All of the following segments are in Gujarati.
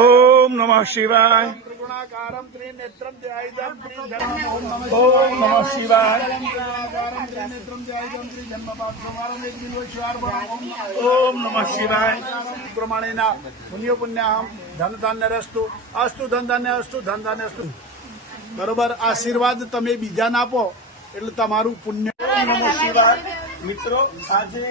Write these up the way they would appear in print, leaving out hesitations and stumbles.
ओम नमः शिवाय। त्रिगुणाकारं त्रिनेत्रं ध्यायितं ओम नमः शिवाय। ओम नमः शिवाय। प्रमाणेना पुण्य पुण्याहम धन धान्य रस्तु अस्तु धन धान्य अस्तु धन धान्य अस्तु बरोबर आशीर्वाद તમે બીજાને આપો એટલે તમારું પુણ્ય। નમઃ શિવાય। મિત્રો આજે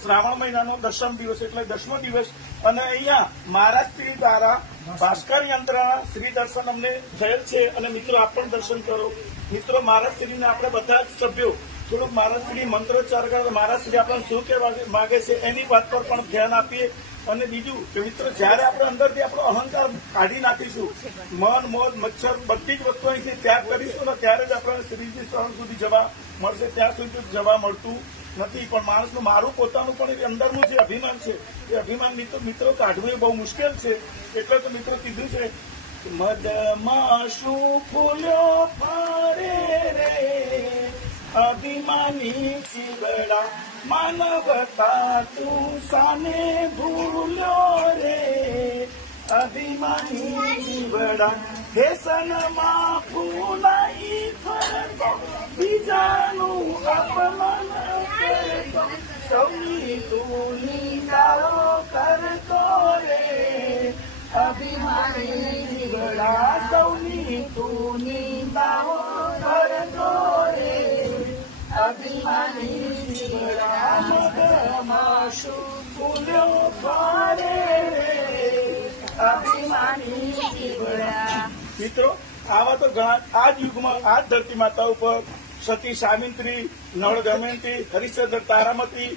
શ્રાવણ મહિનાનો દશમ દિવસ એટલે 10મો દિવસ અને અહીંયા મહારાજશ્રી દ્વારા ભાસ્કર યંત્ર શ્રી દર્શન અમને થયેલ છે અને મિત્રો આપ પણ દર્શન કરો। મિત્રો મહારાજશ્રીને આપણે બધા જ સભ્યો થોડુંક મહારાજશ્રી મંત્રોચ્ચાર કરે મહારાજશ્રી આપણને શું કહેવા માગે છે એની વાત પર પણ ધ્યાન આપીએ। અને બીજું કે મિત્રો જયારે આપણે અંદરથી આપણો અહંકાર કાઢી નાખીશું મન મોદ મચ્છર બધી જ વસ્તુ અહીંથી ત્યાગ કરીશું ને ત્યારે જ આપણે શ્રીજી શરણ સુધી જવા મળશે। ત્યાં સુધી જવા મળતું નથી પણ માણસનું મારું પોતાનું પણ એ અંદરનું જે અભિમાન છે એ અભિમાન મિત્રો કાઢવું એ બહુ મુશ્કેલ છે। એટલે તો મિત્રો કીધું છે મદમાં શું ફૂલ્યો ફરે રે અભિમાની જીવડા માનવતા તું સાને ભૂલ્યો રે અભિમાની જીવડા ફેશનમાં ફૂલાઈ ફરતો બીજાનું અપમાન કરતો સૌની તું નિંદાઓ કરતો રે અભિમાની જીવડા સૌની તું નિંદાઓ કરતો રે અભિમાની જીવડા મદમાં શું ફૂલ્યો ફરે રે અભિમાની જીવડા। મિત્રો આવા તો ઘણા આ જ યુગમાં આ જ ધરતી માતા ઉપર સતી સાવિત્રી નળ દમયંતી હરિશ્ચંદ્ર તારામતી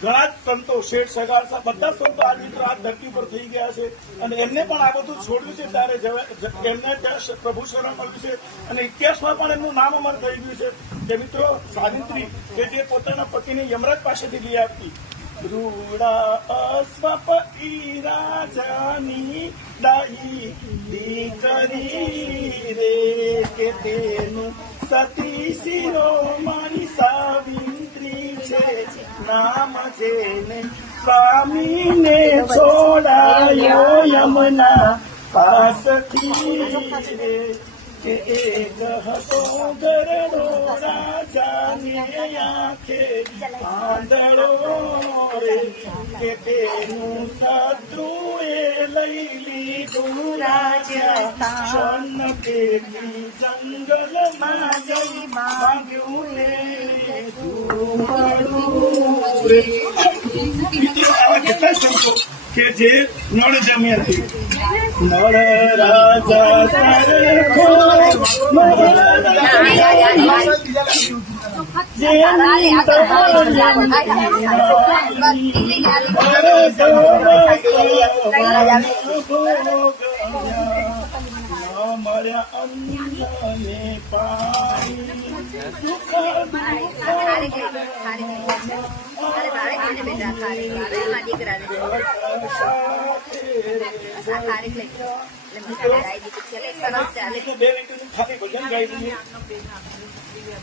ઘણા જ સંતો શેઠ સગાળસા બધા સંતો આ મિત્રો આ ધરતી પર થઈ ગયા છે અને એમને પણ આ બધું છોડ્યું છે ત્યારે એમને ત્યાં પ્રભુ શરણ મળ્યું છે અને ઇતિહાસમાં પણ એમનું નામ અમર થઈ ગયું છે કે મિત્રો સાવિત્રી કે જે પોતાના પતિને યમરાજ પાસેથી લઈ આપતી રૂડા અસ્વપ રાજાની દાઈ દીકરી રે કે તેનું સતી શિરોમણી સાવિત્રી છે નામ જેને સ્વામીને છોડાયો યમુના પાસથી રે કે એક હતો ગરડો રાજાને આંખે આંધળો રે કે તેનું શત્રુએ લઈ લીધું રાજા શન પેટી જંગલમાં જઈ માંગ્યું રે કેટલા સંતો કે જે નળ જમ્યા હતી નળ રાજા સરખો મળ્યા અન્નને પાણી સુખ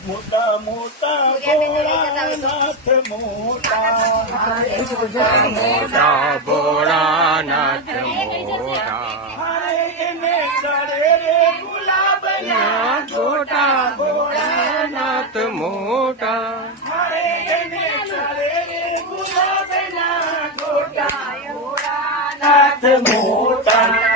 મોટા મોટા ભોળાનાથ મોટા ભોળાનાથ મોટા એને ચડે રે ગુલાબના છોટા ભોળાનાથ મોટા એને ચડે રે ગુલાબના ગોટા ભોળાનાથ મોટા